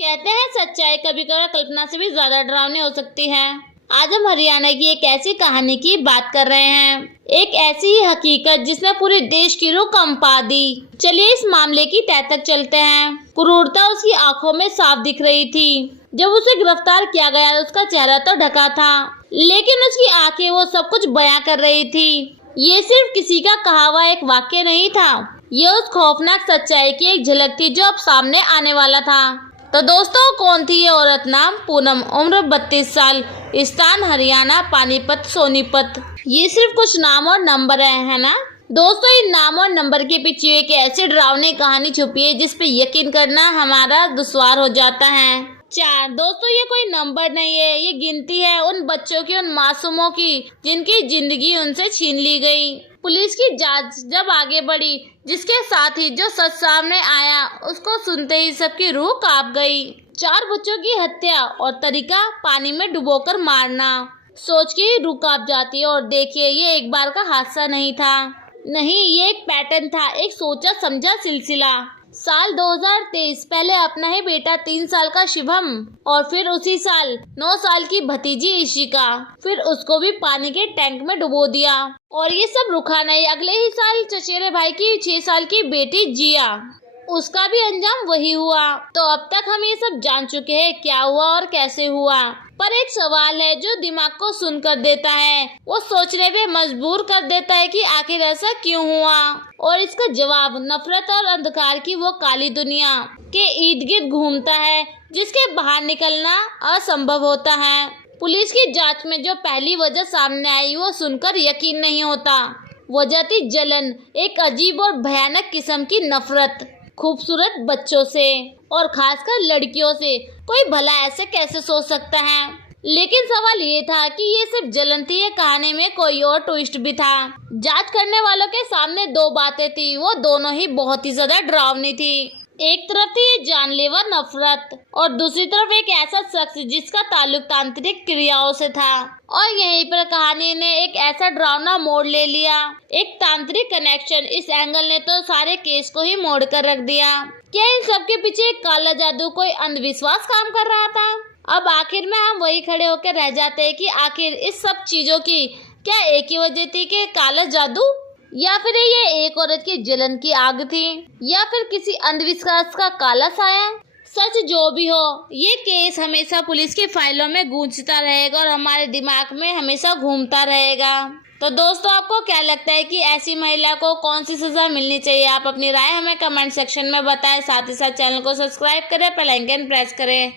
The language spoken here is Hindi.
कहते हैं सच्चाई कभी कभी कल्पना से भी ज्यादा डरावनी हो सकती है। आज हम हरियाणा की एक ऐसी कहानी की बात कर रहे हैं, एक ऐसी ही हकीकत जिसने पूरे देश की रूह कंपा दी। चलिए इस मामले की तह तक चलते हैं। क्रूरता उसकी आंखों में साफ दिख रही थी। जब उसे गिरफ्तार किया गया उसका चेहरा तो ढका था, लेकिन उसकी आंखें वो सब कुछ बयां कर रही थी। ये सिर्फ किसी का कहा हुआ एक वाक्य नहीं था, ये उस खौफनाक सच्चाई की एक झलक थी जो अब सामने आने वाला था। तो दोस्तों, कौन थी ये औरत? नाम पूनम, उम्र 32 साल, स्थान हरियाणा, पानीपत, सोनीपत। ये सिर्फ कुछ नाम और नंबर है ना दोस्तों? इन नाम और नंबर के पीछे एक ऐसी डरावनी कहानी छुपी है जिस पे यकीन करना हमारा दुश्वार हो जाता है। 4 दोस्तों, ये कोई नंबर नहीं है, ये गिनती है उन बच्चों की, उन मासूमों की जिनकी जिंदगी उनसे छीन ली गई। पुलिस की जांच जब आगे बढ़ी, जिसके साथ ही जो सच सामने आया उसको सुनते ही सबकी रूह कांप गई। 4 बच्चों की हत्या और तरीका पानी में डुबोकर मारना, सोच के ही रूह कांप जाती है। और देखिए, ये एक बार का हादसा नहीं था, नहीं, ये एक पैटर्न था, एक सोचा समझा सिलसिला। साल 2023, पहले अपना ही बेटा 3 साल का शिवम, और फिर उसी साल 9 साल की भतीजी इशिका, फिर उसको भी पानी के टैंक में डुबो दिया। और ये सब रुका नहीं, अगले ही साल चचेरे भाई की 6 साल की बेटी जिया, उसका भी अंजाम वही हुआ। तो अब तक हम ये सब जान चुके हैं क्या हुआ और कैसे हुआ, पर एक सवाल है जो दिमाग को सुन कर देता है, वो सोचने पे मजबूर कर देता है कि आखिर ऐसा क्यों हुआ। और इसका जवाब नफरत और अंधकार की वो काली दुनिया के इर्द गिर्द घूमता है, जिसके बाहर निकलना असंभव होता है। पुलिस की जांच में जो पहली वजह सामने आई वो सुनकर यकीन नहीं होता। वजह थी जलन, एक अजीब और भयानक किस्म की नफरत खूबसूरत बच्चों से और खासकर लड़कियों से। कोई भला ऐसे कैसे सोच सकता है? लेकिन सवाल ये था कि ये सिर्फ जलन थी या कहानी में कोई और ट्विस्ट भी था। जांच करने वालों के सामने 2 बातें थी, वो दोनों ही बहुत ही ज्यादा डरावनी थी। एक तरफ थी ये जानलेवा नफरत और दूसरी तरफ एक ऐसा शख्स जिसका ताल्लुक तांत्रिक क्रियाओं से था। और यहीं पर कहानी ने एक ऐसा डरावना मोड़ ले लिया, एक तांत्रिक कनेक्शन। इस एंगल ने तो सारे केस को ही मोड़ कर रख दिया। क्या इन सब के पीछे एक काला जादू, कोई अंधविश्वास काम कर रहा था? अब आखिर में हम वही खड़े होकर रह जाते हैं कि आखिर इस सब चीजों की क्या एक ही वजह थी कि काला जादू, या फिर ये एक औरत की जलन की आग थी, या फिर किसी अंधविश्वास का काला साया? सच जो भी हो, ये केस हमेशा पुलिस की फाइलों में गूंजता रहेगा और हमारे दिमाग में हमेशा घूमता रहेगा। तो दोस्तों, आपको क्या लगता है कि ऐसी महिला को कौन सी सजा मिलनी चाहिए? आप अपनी राय हमें कमेंट सेक्शन में बताएं। साथ ही साथ चैनल को सब्सक्राइब करें, बेल आइकन प्रेस करें।